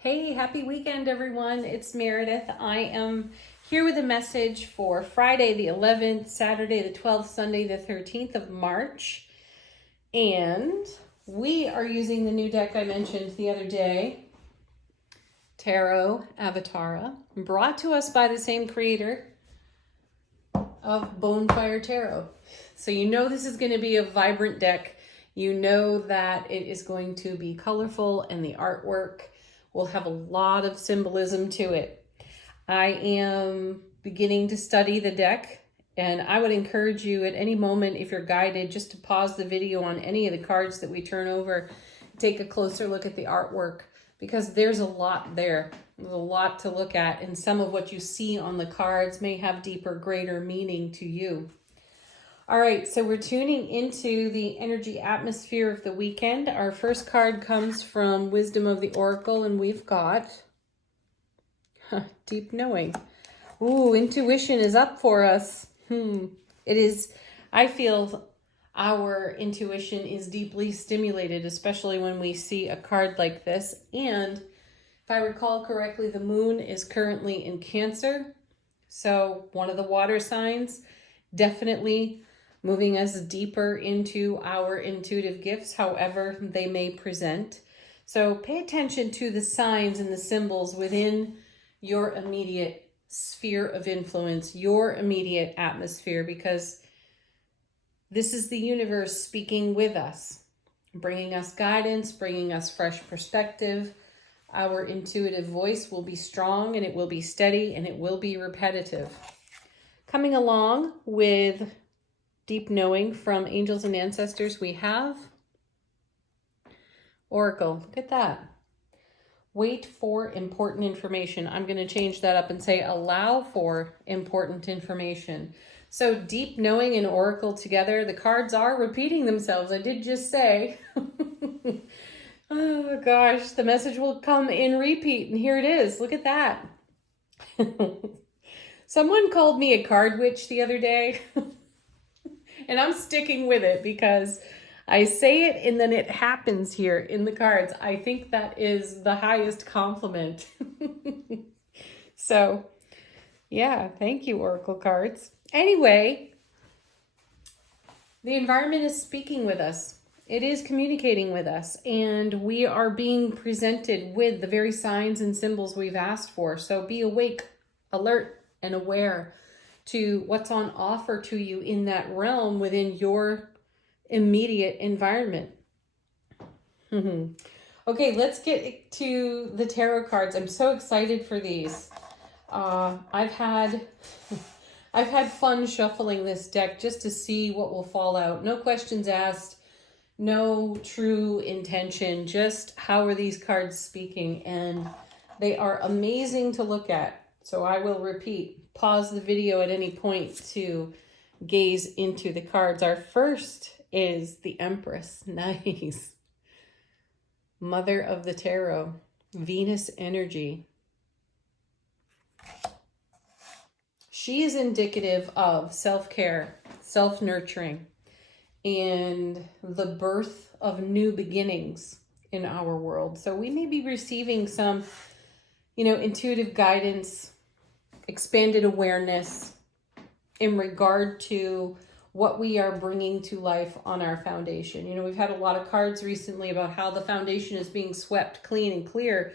Hey, happy weekend, everyone. It's Meredith. I am here with a message for Friday the 11th, Saturday the 12th, Sunday the 13th of March. And we are using the new deck I mentioned the other day, Tarot Avatara, brought to us by the same creator of Bonefire Tarot. So you know this is going to be a vibrant deck. You know that it is going to be colorful and the artwork will have a lot of symbolism to it. I am beginning to study the deck, and I would encourage you at any moment, if you're guided, just to pause the video on any of the cards that we turn over, take a closer look at the artwork, because there's a lot there. There's a lot to look at, and some of what you see on the cards may have deeper, greater meaning to you. All right, so we're tuning into the energy atmosphere of the weekend. Our first card comes from Wisdom of the Oracle, and we've got Deep Knowing. Ooh, intuition is up for us. It is, I feel our intuition is deeply stimulated, especially when we see a card like this. And if I recall correctly, the moon is currently in Cancer. So one of the water signs, definitely moving us deeper into our intuitive gifts, however they may present. So pay attention to the signs and the symbols within your immediate sphere of influence, your immediate atmosphere, because this is the universe speaking with us, bringing us guidance, bringing us fresh perspective. Our intuitive voice will be strong, and it will be steady, and it will be repetitive. Coming along with Deep Knowing from Angels and Ancestors, we have Oracle. Look at that. Wait for important information. I'm going to change that up and say allow for important information. So Deep Knowing and Oracle together, the cards are repeating themselves. I did just say, oh gosh, the message will come in repeat, and here it is. Look at that. Someone called me a card witch the other day. And I'm sticking with it because I say it and then it happens here in the cards. I think that is the highest compliment. So, yeah, thank you, Oracle cards. Anyway, the environment is speaking with us. It is communicating with us, and we are being presented with the very signs and symbols we've asked for. So be awake, alert, and aware to what's on offer to you in that realm within your immediate environment. Okay, let's get to the tarot cards. I'm so excited for these. I've had fun shuffling this deck just to see what will fall out. No questions asked, no true intention, just how are these cards speaking, and they are amazing to look at. So I will repeat. Pause the video at any point to gaze into the cards. Our first is the Empress. Nice. Mother of the Tarot. Venus energy. She is indicative of self-care, self-nurturing, and the birth of new beginnings in our world. So we may be receiving some, intuitive guidance, expanded awareness in regard to what we are bringing to life on our foundation. We've had a lot of cards recently about how the foundation is being swept clean and clear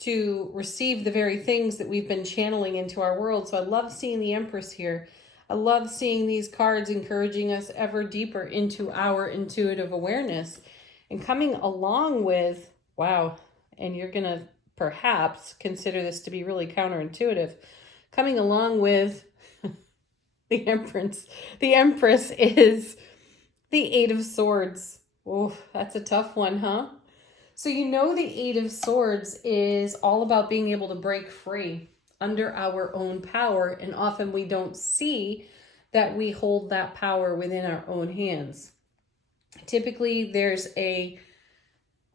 to receive the very things that we've been channeling into our world. So I love seeing the Empress here. I love seeing these cards encouraging us ever deeper into our intuitive awareness, and coming along with, wow, and you're going to perhaps consider this to be really counterintuitive, coming along with the Empress. The Empress is the Eight of Swords. Oh, that's a tough one, huh? So the Eight of Swords is all about being able to break free under our own power, and often we don't see that we hold that power within our own hands. Typically, there's a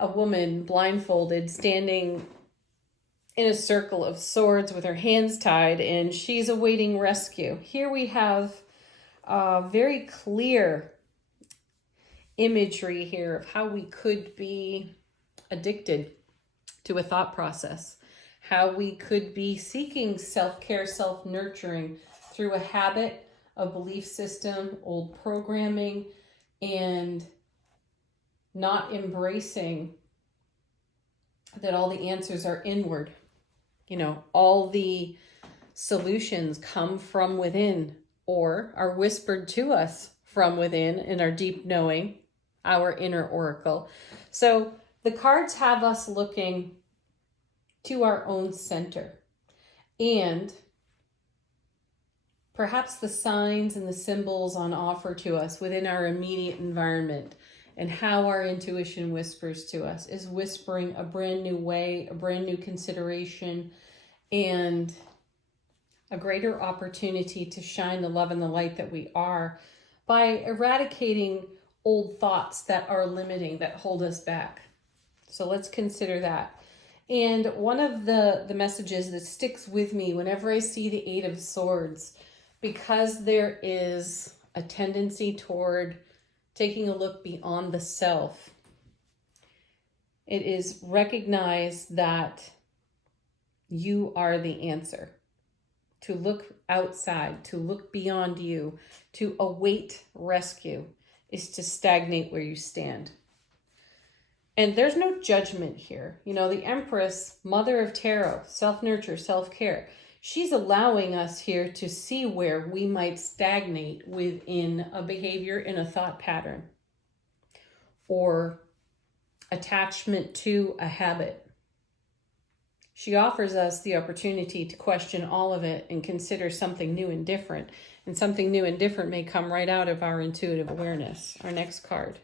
woman blindfolded standing in a circle of swords with her hands tied, and she's awaiting rescue. Here we have very clear imagery here of how we could be addicted to a thought process. How we could be seeking self-care, self-nurturing through a habit, a belief system, old programming, and not embracing that all the answers are inward. You know, all the solutions come from within or are whispered to us from within in our deep knowing, our inner oracle. So the cards have us looking to our own center, and perhaps the signs and the symbols on offer to us within our immediate environment and how our intuition whispers to us is whispering a brand new way, a brand new consideration, and a greater opportunity to shine the love and the light that we are by eradicating old thoughts that are limiting, that hold us back. So let's consider that. And one of the messages that sticks with me whenever I see the Eight of Swords, because there is a tendency toward taking a look beyond the self, it is recognize that you are the answer. To look outside, to look beyond you, to await rescue is to stagnate where you stand. And there's no judgment here. You know, the Empress, Mother of Tarot, self-nurture, self-care, she's allowing us here to see where we might stagnate within a behavior in a thought pattern or attachment to a habit. She offers us the opportunity to question all of it and consider something new and different. And something new and different may come right out of our intuitive awareness. Our next card.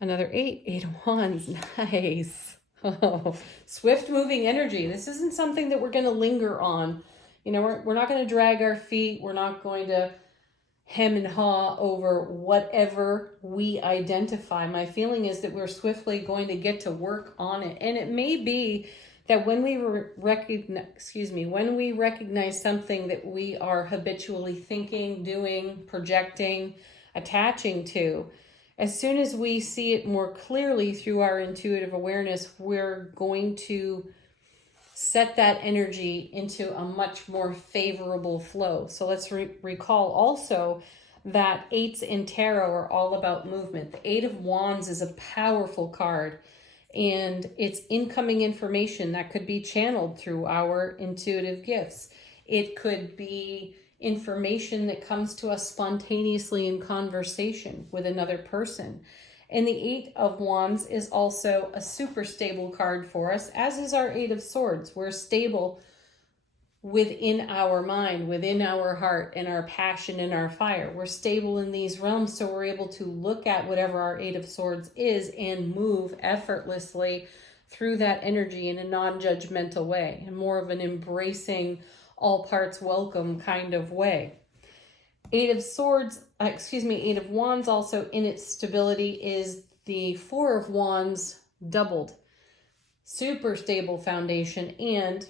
Another 8. 8 of Wands. Nice. Oh, swift moving energy. This isn't something that we're going to linger on. You know, we're not going to drag our feet. We're not going to hem and haw over whatever we identify. My feeling is that we're swiftly going to get to work on it. And it may be that when we recognize something that we are habitually thinking, doing, projecting, attaching to, as soon as we see it more clearly through our intuitive awareness, we're going to set that energy into a much more favorable flow. So let's recall also that 8s in tarot are all about movement. The 8 of Wands is a powerful card, and it's incoming information that could be channeled through our intuitive gifts. It could be information that comes to us spontaneously in conversation with another person. And the 8 of Wands is also a super stable card for us, as is our 8 of Swords. We're stable within our mind, within our heart, and our passion and our fire. We're stable in these realms, so we're able to look at whatever our 8 of Swords is and move effortlessly through that energy in a non-judgmental way, and more of an embracing, all parts welcome kind of way. 8 of Wands also in its stability is the 4 of Wands doubled. Super stable foundation, and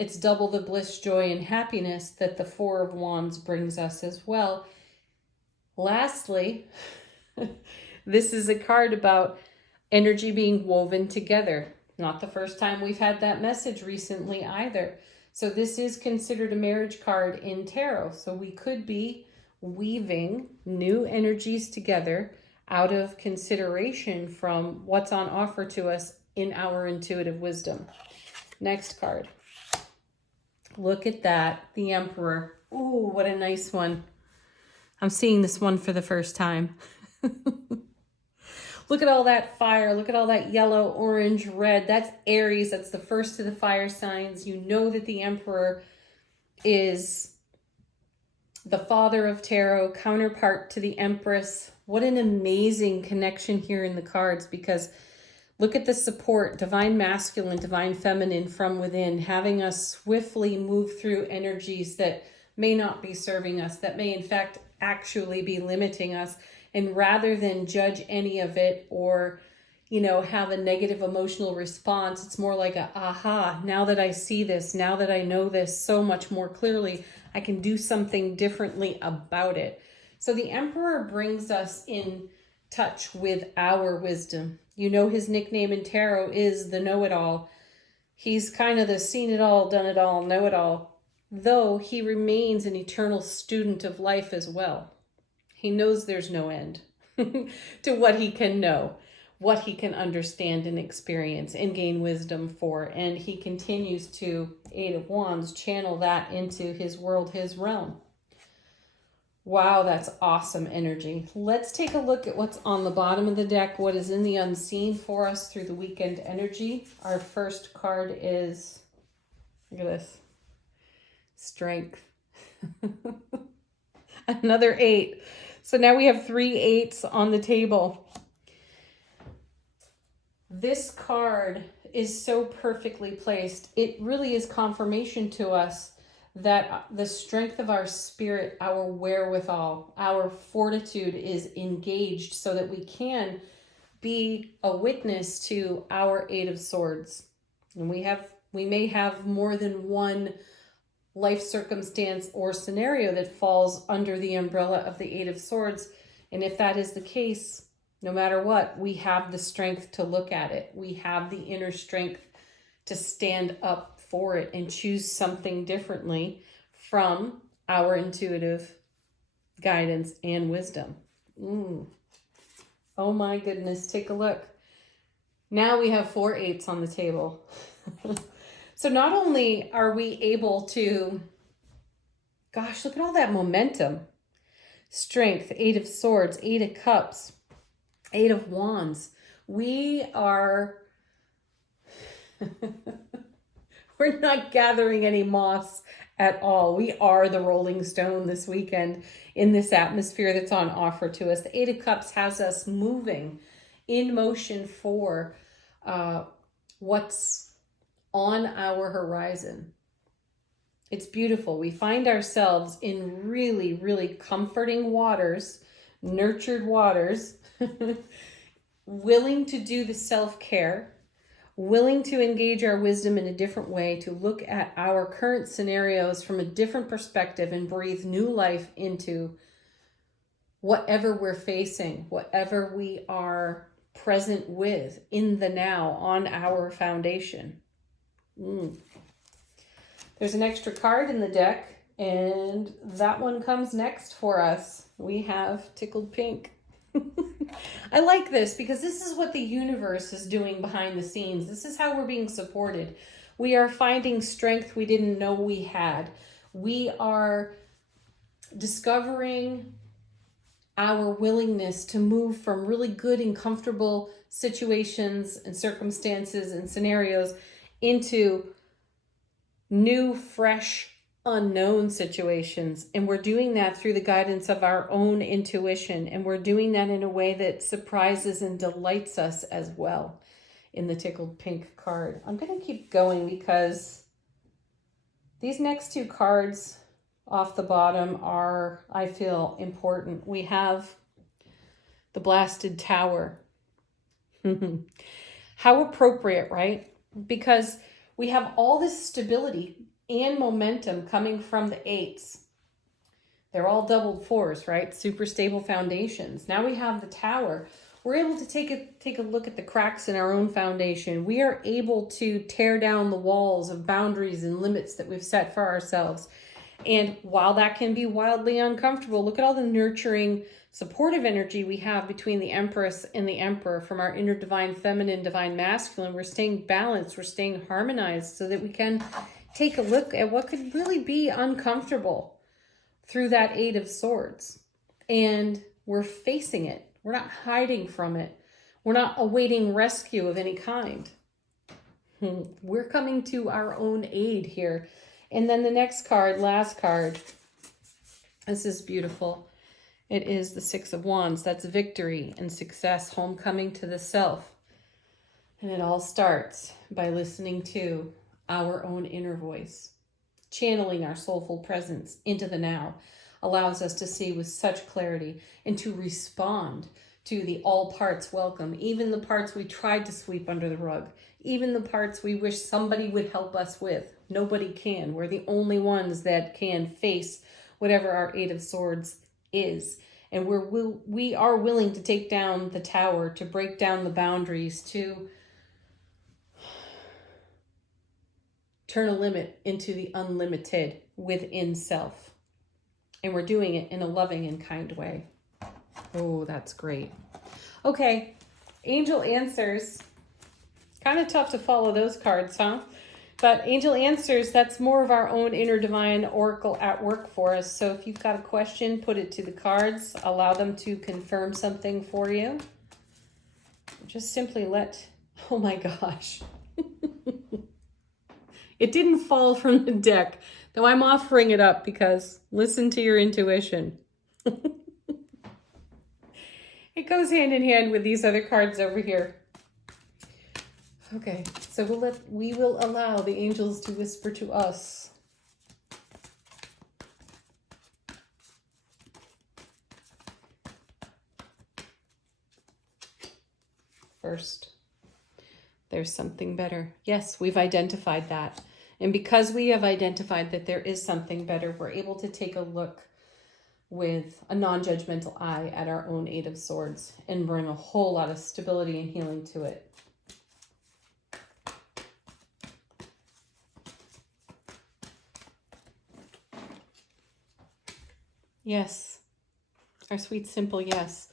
it's double the bliss, joy, and happiness that the 4 of Wands brings us as well. Lastly, this is a card about energy being woven together. Not the first time we've had that message recently either. So this is considered a marriage card in tarot. So we could be weaving new energies together out of consideration from what's on offer to us in our intuitive wisdom. Next card. Look at that, the Emperor. Ooh, what a nice one. I'm seeing this one for the first time. Look at all that fire. Look at all that yellow, orange, red. That's Aries. That's the first of the fire signs. You know that the Emperor is the father of tarot, counterpart to the Empress. What an amazing connection here in the cards, because look at the support, divine masculine, divine feminine from within, having us swiftly move through energies that may not be serving us, that may in fact actually be limiting us. And rather than judge any of it or, you know, have a negative emotional response, it's more like a, aha, now that I see this, now that I know this so much more clearly, I can do something differently about it. So the Emperor brings us in touch with our wisdom. You know, his nickname in tarot is the know-it-all. He's kind of the seen it all, done it all, know-it-all, though he remains an eternal student of life as well. He knows there's no end to what he can know, what he can understand and experience and gain wisdom for. And he continues to, Eight of Wands, channel that into his world, his realm. Wow, that's awesome energy. Let's take a look at what's on the bottom of the deck, what is in the unseen for us through the weekend energy. Our first card is, look at this, Strength. Another 8. So now we have 3 8s on the table. This card is so perfectly placed. It really is confirmation to us that the strength of our spirit, our wherewithal, our fortitude is engaged so that we can be a witness to our Eight of Swords. And we may have more than one life circumstance or scenario that falls under the umbrella of the Eight of Swords. And if that is the case, no matter what, we have the strength to look at it. We have the inner strength to stand up for it and choose something differently from our intuitive guidance and wisdom. Oh my goodness, take a look. Now we have 4 8s on the table. So not only are we able to, gosh, look at all that momentum. Strength, 8 of Swords, 8 of Cups, 8 of Wands. We are, we're not gathering any moss at all. We are the Rolling Stone this weekend in this atmosphere that's on offer to us. The 8 of Cups has us moving in motion for what's on our horizon. It's beautiful. We find ourselves in really, really comforting waters, nurtured waters, willing to do the self-care, willing to engage our wisdom in a different way, to look at our current scenarios from a different perspective and breathe new life into whatever we're facing, whatever we are present with in the now on our foundation. There's an extra card in the deck, and that one comes next for us. We have Tickled Pink. I like this because this is what the universe is doing behind the scenes. This is how we're being supported. We are finding strength we didn't know we had. We are discovering our willingness to move from really good and comfortable situations and circumstances and scenarios into new, fresh, unknown situations. And we're doing that through the guidance of our own intuition. And we're doing that in a way that surprises and delights us as well in the Tickled Pink card. I'm going to keep going because these next 2 cards off the bottom are, I feel, important. We have the Blasted Tower. How appropriate, right? Because we have all this stability and momentum coming from the 8s. They're all doubled 4s, right? Super stable foundations. Now we have the Tower. We're able to take a look at the cracks in our own foundation. We are able to tear down the walls of boundaries and limits that we've set for ourselves. And while that can be wildly uncomfortable, look at all the nurturing, supportive energy we have between the Empress and the Emperor from our inner divine feminine, divine masculine. We're staying balanced, we're staying harmonized so that we can take a look at what could really be uncomfortable through that 8 of Swords. And we're facing it. We're not hiding from it. We're not awaiting rescue of any kind. We're coming to our own aid here. And then the next card, last card, this is beautiful. It is the 6 of Wands. That's victory and success, homecoming to the self. And it all starts by listening to our own inner voice. Channeling our soulful presence into the now allows us to see with such clarity and to respond to the all parts welcome, even the parts we tried to sweep under the rug, even the parts we wish somebody would help us with. Nobody can. We're the only ones that can face whatever our 8 of Swords is. And we are willing to take down the tower, to break down the boundaries, to turn a limit into the unlimited within self. And we're doing it in a loving and kind way. Oh, that's great. Okay, angel answers. Kind of tough to follow those cards, huh? But angel answers, that's more of our own inner divine oracle at work for us. So if you've got a question, put it to the cards. Allow them to confirm something for you. Just simply let, oh my gosh. It didn't fall from the deck, though I'm offering it up because listen to your intuition. It goes hand in hand with these other cards over here. Okay, so we will allow the angels to whisper to us. First, there's something better. Yes, we've identified that. And because we have identified that there is something better, we're able to take a look with a non-judgmental eye at our own Eight of Swords and bring a whole lot of stability and healing to it. Yes, our sweet, simple yes,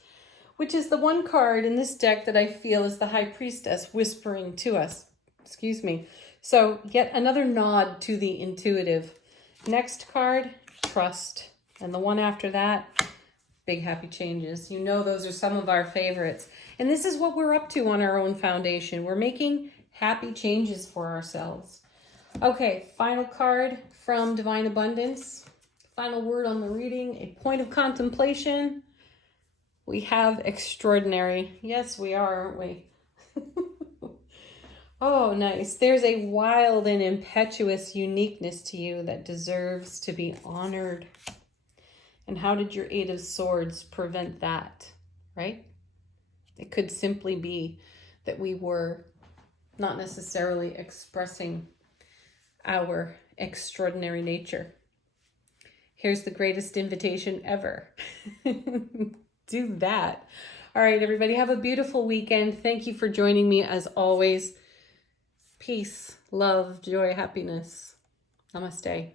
which is the one card in this deck that I feel is the High Priestess whispering to us. Excuse me. So yet another nod to the intuitive. Next card, trust. And the one after that, big happy changes. You know those are some of our favorites. And this is what we're up to on our own foundation. We're making happy changes for ourselves. Okay, final card from Divine Abundance. Final word on the reading, a point of contemplation. We have extraordinary. Yes, we are, aren't we? Oh, nice. There's a wild and impetuous uniqueness to you that deserves to be honored. And how did your Eight of Swords prevent that, right? It could simply be that we were not necessarily expressing our extraordinary nature. Here's the greatest invitation ever. Do that. All right, everybody, have a beautiful weekend. Thank you for joining me as always. Peace, love, joy, happiness. Namaste.